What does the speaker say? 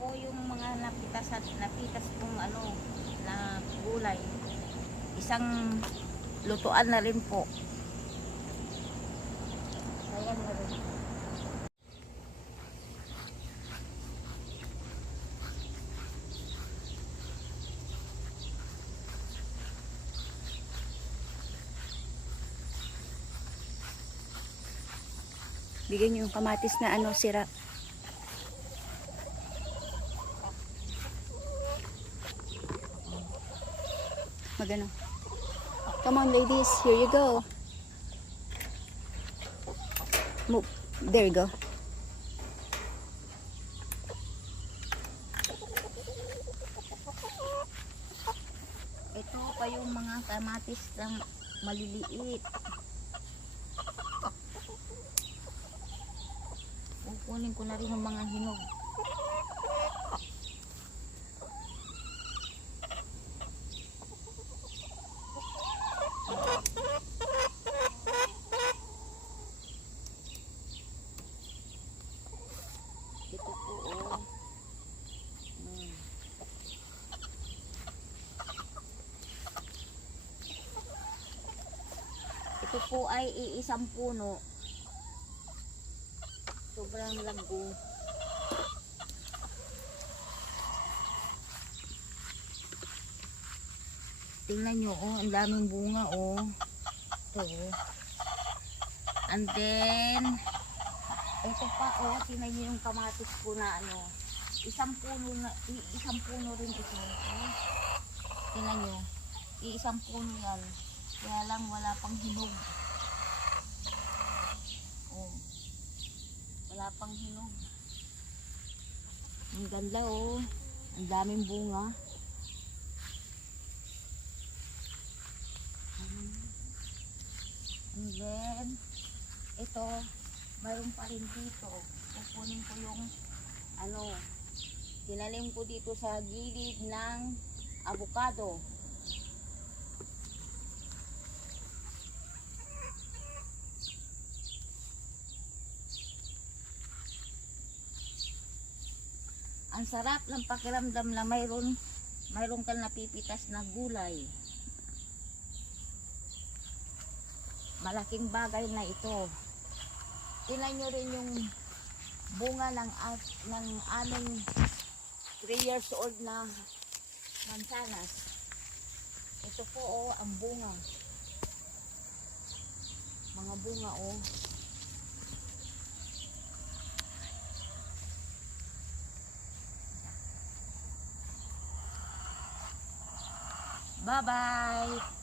po yung mga napitas pong ano na gulay. Isang lutuan na rin po. Ayan na rin. Bigyan niyo yung kamatis na ano, sira. Magano. Come on, ladies. Here you go. Move. There you go. Ito pa yung mga kamatis na maliliit. Kukunin ko na rin yung mga hinog. Ito po oh. Ito po ay iisang puno. Sobrang lago. Tingnan nyo, oh, ang daming bunga, oh. Ito, oh. And then, ito pa, oh, tingnan nyo yung kamatis po na, ano, isang puno rin ito, oh. Tingnan nyo, iisang puno yan. Kaya lang wala pang hinog. Oh. Wala pang hinog. Ang ganda oh. Ang daming bunga. And then, ito, mayroon pa rin dito. Kukunin ko yung, ano, tinalim ko dito sa gilid ng avocado. Ang sarap ng pakiramdam na mayroon kang napipitas na gulay. Malaking bagay na ito. Tingnan nyo rin yung bunga ng aming 3 years old na mansanas. Ito po oh, ang bunga. Mga bunga oh. Bye-bye!